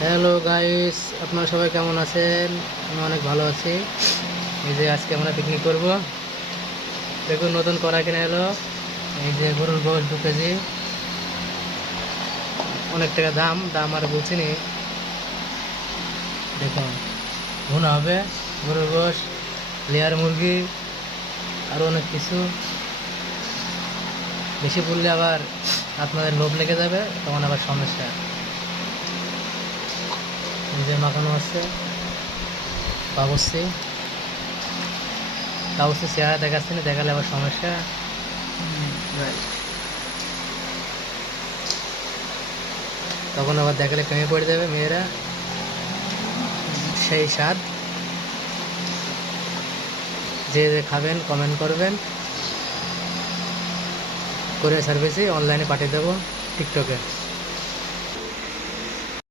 Hello guys, আপনারা সবাই কেমন আছেন? আমি অনেক ভালো আছি। এই যে আজকে আমরা পিকনিক করব। দেখুন নতুন কড়া কিনে এলো। এই যে গরুর গোশ 2 কেজি, অনেক টাকা দাম দাম আর বলছিনি। দেখুন ভুনা হবে গরুর গোশ, লেয়ার মুরগি, আরও অনেক কিছু। বেশি বললে আবার আপনাদের লোভ লেগে যাবে, তখন আবার সমস্যা। এই যে মাখানো আছে বাবুর্চি, বাবুর্চি চেহারা দেখাচ্ছে না, দেখালে আবার সমস্যা। তখন আবার দেখালে প্রেমে পড়ে যাবে মেয়েরা। সেই স্বাদ। যে যে খাবেন কমেন্ট করবেন, কোরিয়ার সার্ভিসে অনলাইনে পাঠিয়ে দেবো টিকটকে।